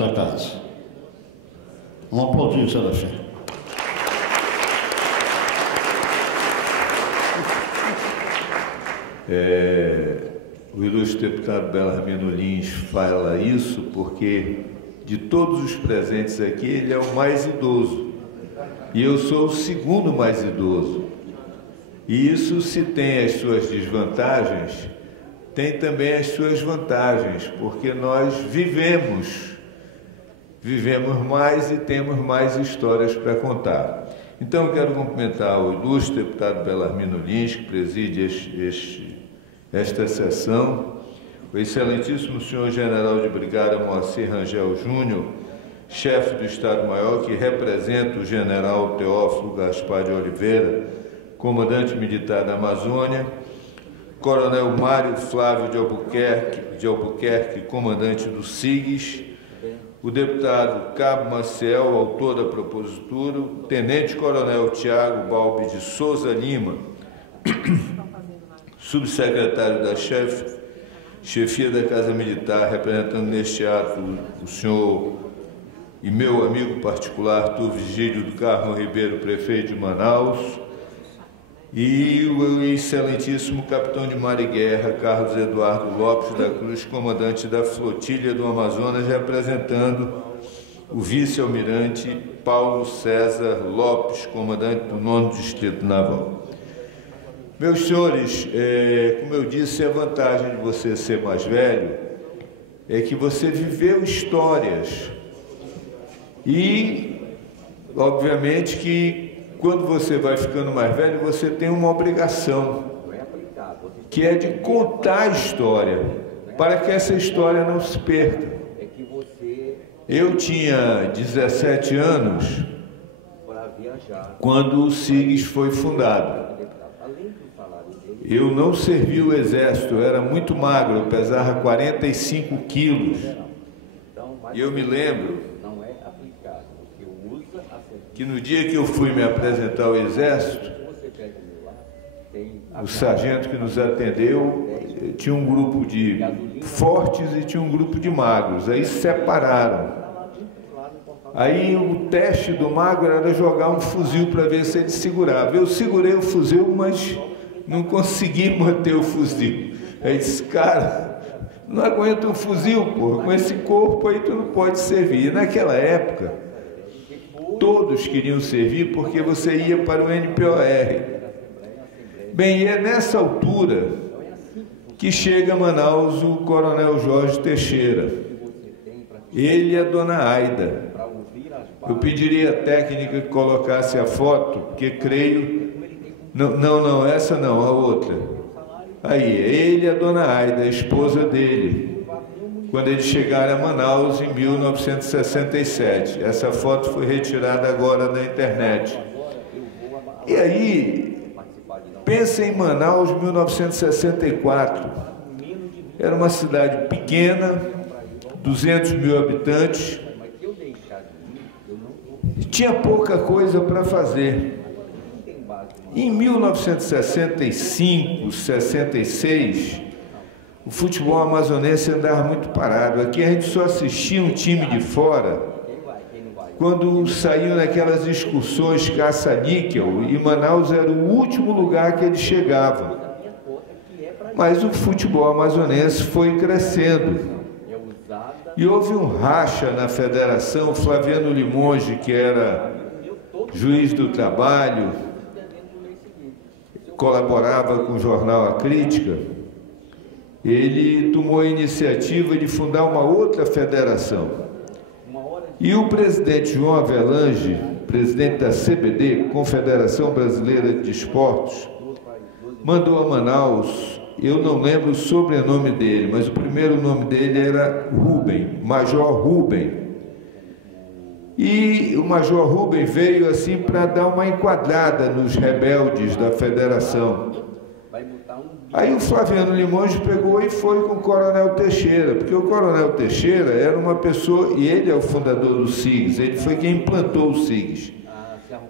tratados. Um aplaudinho, Serafim. O ilustre deputado Belarmino Lins fala isso porque, de todos os presentes aqui, ele é o mais idoso. E eu sou o segundo mais idoso. E isso, se tem as suas desvantagens, tem também as suas vantagens, porque nós vivemos mais e temos mais histórias para contar. Então, eu quero cumprimentar o ilustre deputado Belarmino Lins, que preside esta sessão, o excelentíssimo senhor general de brigada Moacir Rangel Júnior, chefe do Estado-Maior, que representa o general Teófilo Gaspar de Oliveira, comandante militar da Amazônia, coronel Mário Flávio de Albuquerque, comandante do SIGS, o deputado Cabo Maciel, autor da propositura, o tenente-coronel Tiago Balbi de Souza Lima, subsecretário da chefia da Casa Militar, representando neste ato o senhor e meu amigo particular, Arthur Vigílio do Carmo Ribeiro, prefeito de Manaus, e o excelentíssimo capitão de mar e guerra, Carlos Eduardo Lopes da Cruz, comandante da flotilha do Amazonas, representando o vice-almirante Paulo César Lopes, comandante do 9º Distrito Naval. Meus senhores, como eu disse, a vantagem de você ser mais velho é que você viveu histórias e, obviamente, que quando você vai ficando mais velho, você tem uma obrigação, que é de contar a história, para que essa história não se perca. Eu tinha 17 anos quando o SIGS foi fundado. Eu não servi o Exército, eu era muito magro, eu pesava 45 quilos. E eu me lembro que no dia que eu fui me apresentar ao Exército, o sargento que nos atendeu tinha um grupo de fortes e tinha um grupo de magros, aí se separaram. Aí o teste do magro era jogar um fuzil para ver se ele segurava. Eu segurei o fuzil, mas não consegui manter o fuzil. Aí disse, cara, não aguenta o fuzil, pô, com esse corpo aí tu não pode servir. E naquela época, todos queriam servir porque você ia para o NPOR. Bem, e é nessa altura que chega a Manaus o coronel Jorge Teixeira. Ele e a dona Aida. Eu pediria à técnica que colocasse a foto, porque creio... Não, essa não, a outra. Aí, ele e a dona Aida, a esposa dele, quando eles chegaram a Manaus em 1967. Essa foto foi retirada agora da internet. E aí, pensa em Manaus, 1964. Era uma cidade pequena, 200 mil habitantes, e tinha pouca coisa para fazer. Em 1965, 66, o futebol amazonense andava muito parado. Aqui a gente só assistia um time de fora quando saiu naquelas excursões caça-níquel, e Manaus era o último lugar que eles chegavam. Mas o futebol amazonense foi crescendo. E houve um racha na federação. Flaviano Limonge, que era juiz do trabalho, colaborava com o jornal A Crítica, ele tomou a iniciativa de fundar uma outra federação. E o presidente João Avelange, presidente da CBD, Confederação Brasileira de Esportes, mandou a Manaus, eu não lembro o sobrenome dele, mas o primeiro nome dele era Rubem, Major Rubem. E o Major Rubem veio assim para dar uma enquadrada nos rebeldes da federação. Aí o Flaviano Limonge pegou e foi com o Coronel Teixeira, porque o Coronel Teixeira era uma pessoa, e ele é o fundador do SIGS, ele foi quem implantou o SIGS.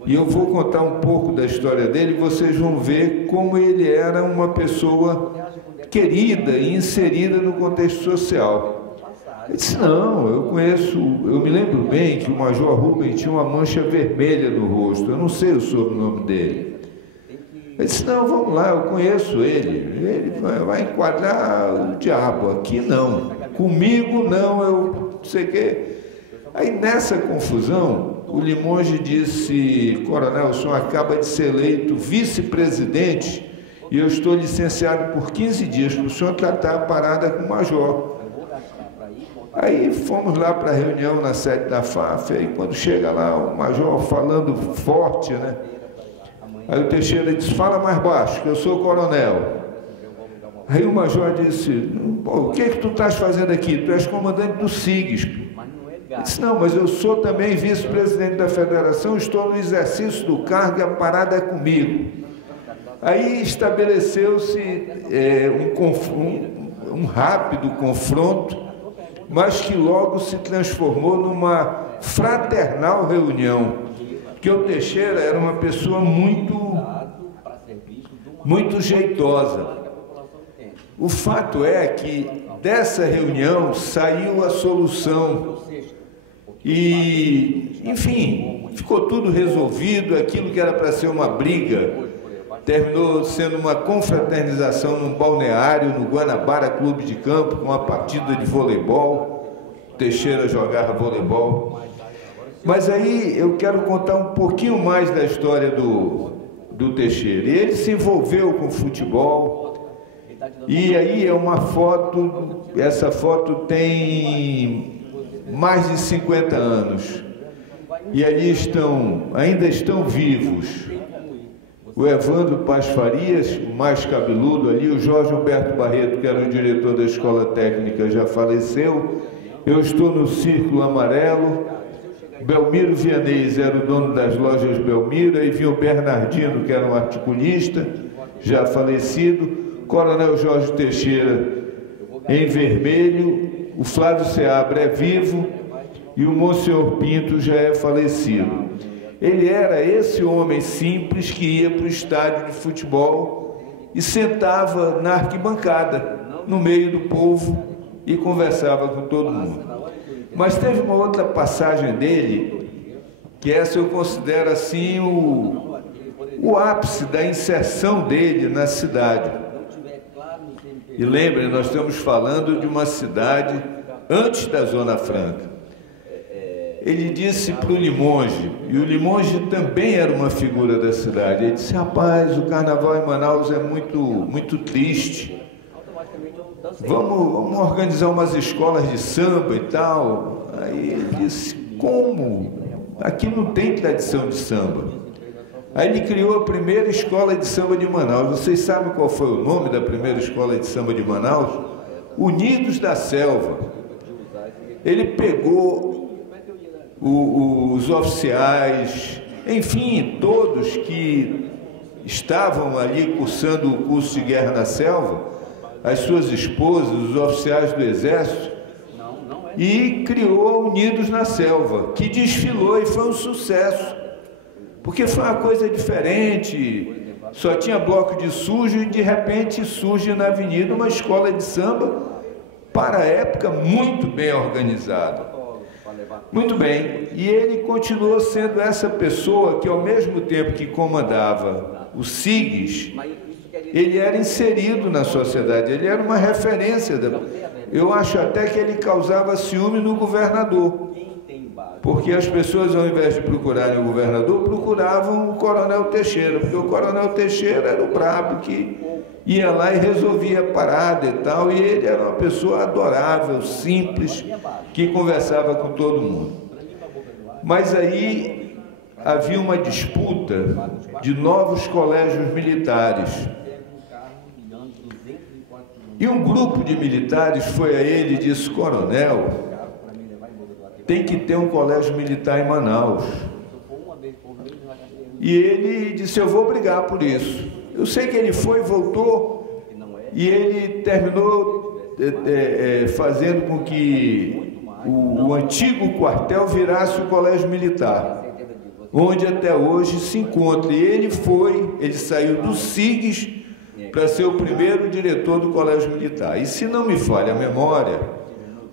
E eu vou contar um pouco da história dele, e vocês vão ver como ele era uma pessoa querida e inserida no contexto social. Ele disse, não, eu conheço, eu me lembro bem que o Major Rubem tinha uma mancha vermelha no rosto, eu não sei o sobrenome dele. Ele disse, não, vamos lá, eu conheço ele vai enquadrar o diabo, aqui não, comigo não, eu não sei o quê. Aí nessa confusão, o Limonge disse, coronel, o senhor acaba de ser eleito vice-presidente e eu estou licenciado por 15 dias para o senhor tratar a parada com o major. Aí fomos lá para a reunião na sede da FAF, e quando chega lá o major falando forte, né? Aí o Teixeira disse, fala mais baixo, que eu sou coronel. Aí o major disse, o que tu estás fazendo aqui? Tu és comandante do SIGS. Ele disse, não, mas eu sou também vice-presidente da federação, estou no exercício do cargo e a parada é comigo. Aí estabeleceu-se um rápido confronto, mas que logo se transformou numa fraternal reunião. Porque o Teixeira era uma pessoa muito jeitosa. O fato é que dessa reunião saiu a solução e, enfim, ficou tudo resolvido, aquilo que era para ser uma briga, terminou sendo uma confraternização num balneário, no Guanabara Clube de Campo, com uma partida de voleibol. Teixeira jogava voleibol. Mas aí eu quero contar um pouquinho mais da história do Teixeira. Ele se envolveu com futebol, e aí é uma foto, essa foto tem mais de 50 anos, e ali ainda estão vivos o Evandro Paz Farias, o mais cabeludo ali, o Jorge Humberto Barreto, que era o diretor da Escola Técnica, já faleceu, eu estou no Círculo Amarelo. Belmiro Vianês era o dono das lojas Belmiro, aí vinha o Bernardino, que era um articulista, já falecido, Coronel Jorge Teixeira em vermelho, o Flávio Seabra é vivo e o Monsenhor Pinto já é falecido. Ele era esse homem simples que ia para o estádio de futebol e sentava na arquibancada, no meio do povo, e conversava com todo mundo. Mas teve uma outra passagem dele, que essa eu considero assim o ápice da inserção dele na cidade. E lembrem, nós estamos falando de uma cidade antes da Zona Franca. Ele disse para o Limonge, e o Limonge também era uma figura da cidade, ele disse, rapaz, o carnaval em Manaus é muito triste. Vamos organizar umas escolas de samba e tal. Aí ele disse, como? Aqui não tem tradição de samba. Aí ele criou a primeira escola de samba de Manaus. Vocês sabem qual foi o nome da primeira escola de samba de Manaus? Unidos da Selva. Ele pegou os oficiais, enfim, todos que estavam ali cursando o curso de Guerra na Selva, as suas esposas, os oficiais do Exército, e criou Unidos na Selva, que desfilou e foi um sucesso, porque foi uma coisa diferente, só tinha bloco de sujo e de repente surge na avenida uma escola de samba, para a época, muito bem organizada. Muito bem, e ele continuou sendo essa pessoa que, ao mesmo tempo que comandava o SIGS, ele era inserido na sociedade, ele era uma referência. Eu acho até que ele causava ciúme no governador, porque as pessoas, ao invés de procurarem o governador, procuravam o Coronel Teixeira, porque o Coronel Teixeira era o brabo que ia lá e resolvia a parada e tal, e ele era uma pessoa adorável, simples, que conversava com todo mundo. Mas aí havia uma disputa de novos colégios militares. E um grupo de militares foi a ele e disse, coronel, tem que ter um colégio militar em Manaus. E ele disse, eu vou brigar por isso. Eu sei que ele foi, voltou, e ele terminou fazendo com que o antigo quartel virasse o colégio militar, onde até hoje se encontra. E ele saiu do SIGS para ser o primeiro diretor do colégio militar. E se não me falha a memória,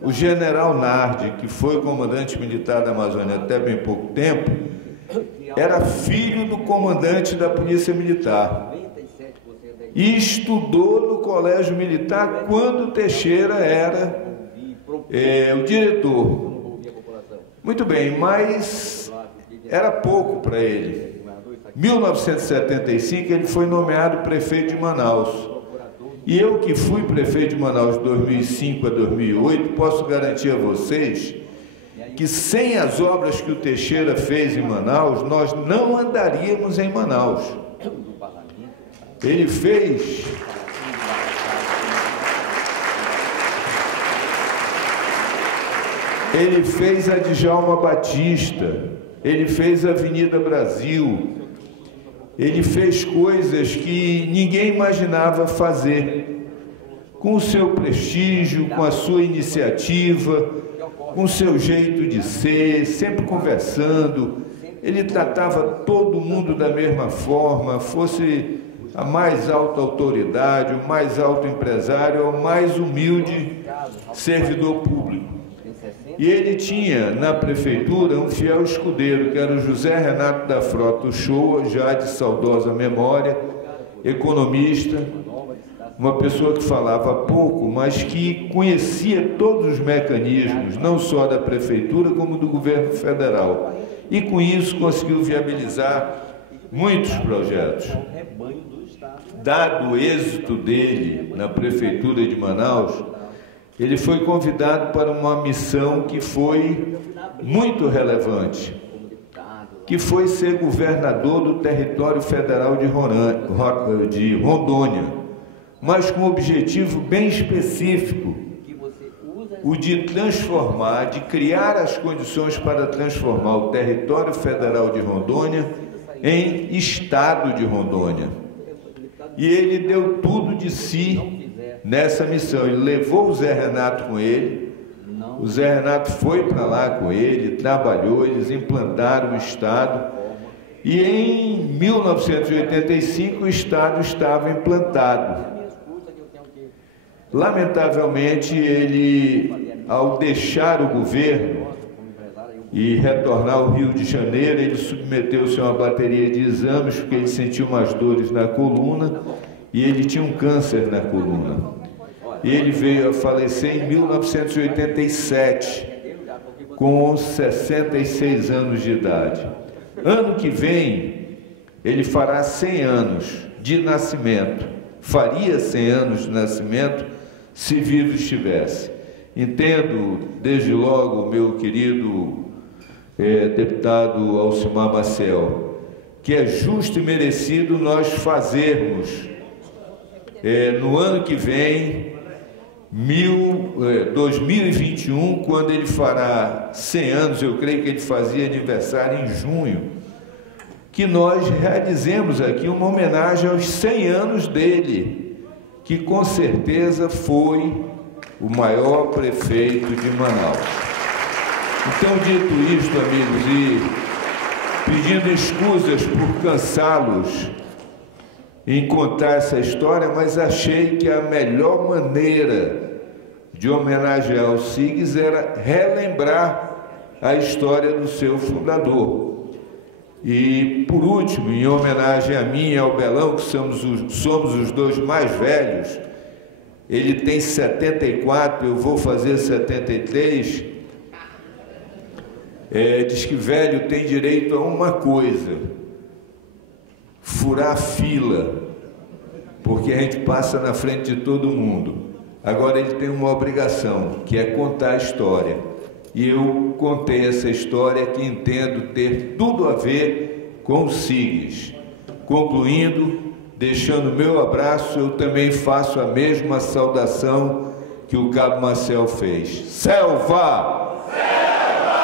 o general Nardi, que foi comandante militar da Amazônia até bem pouco tempo, era filho do comandante da Polícia Militar e estudou no Colégio Militar quando Teixeira era o diretor. Muito bem, mas era pouco para ele. Em 1975 ele foi nomeado prefeito de Manaus. E eu, que fui prefeito de Manaus de 2005 a 2008, posso garantir a vocês que sem as obras que o Teixeira fez em Manaus, nós não andaríamos em Manaus. Ele fez a Djalma Batista, ele fez a Avenida Brasil, ele fez coisas que ninguém imaginava fazer, com o seu prestígio, com a sua iniciativa, com o seu jeito de ser, sempre conversando. Ele tratava todo mundo da mesma forma, fosse a mais alta autoridade, o mais alto empresário, ou o mais humilde servidor público. E ele tinha na prefeitura um fiel escudeiro, que era o José Renato da Frota Uchoa, já de saudosa memória, economista, uma pessoa que falava pouco, mas que conhecia todos os mecanismos, não só da prefeitura, como do governo federal. E com isso conseguiu viabilizar muitos projetos. Dado o êxito dele na prefeitura de Manaus, ele foi convidado para uma missão que foi muito relevante, que foi ser governador do território federal de Rondônia, mas com um objetivo bem específico, o de transformar, de criar as condições para transformar o território federal de Rondônia em estado de Rondônia. E ele deu tudo de si nessa missão. Ele levou o Zé Renato com ele, o Zé Renato foi para lá com ele, trabalhou, eles implantaram o estado, e em 1985 o estado estava implantado. Lamentavelmente, ele, ao deixar o governo e retornar ao Rio de Janeiro, ele submeteu-se a uma bateria de exames, porque ele sentiu umas dores na coluna, e ele tinha um câncer na coluna. E ele veio a falecer em 1987, com 66 anos de idade. Ano que vem, ele fará 100 anos de nascimento, faria 100 anos de nascimento, se vivo estivesse. Entendo, desde logo, meu querido deputado Alcimar Maciel, que é justo e merecido nós fazermos, no ano que vem, 2021, quando ele fará 100 anos, eu creio que ele fazia aniversário em junho, que nós realizemos aqui uma homenagem aos 100 anos dele, que com certeza foi o maior prefeito de Manaus. Então, dito isto, amigos, e pedindo escusas por cansá-los em contar essa história, mas achei que a melhor maneira de homenagear o SIGS era relembrar a história do seu fundador. E, por último, em homenagem a mim e ao Belão, que somos os dois mais velhos, ele tem 74, eu vou fazer 73, diz que velho tem direito a uma coisa: furar fila, porque a gente passa na frente de todo mundo. Agora ele tem uma obrigação, que é contar a história. E eu contei essa história que entendo ter tudo a ver com o SIGS. Concluindo, deixando o meu abraço, eu também faço a mesma saudação que o Cabo Maciel fez. Selva!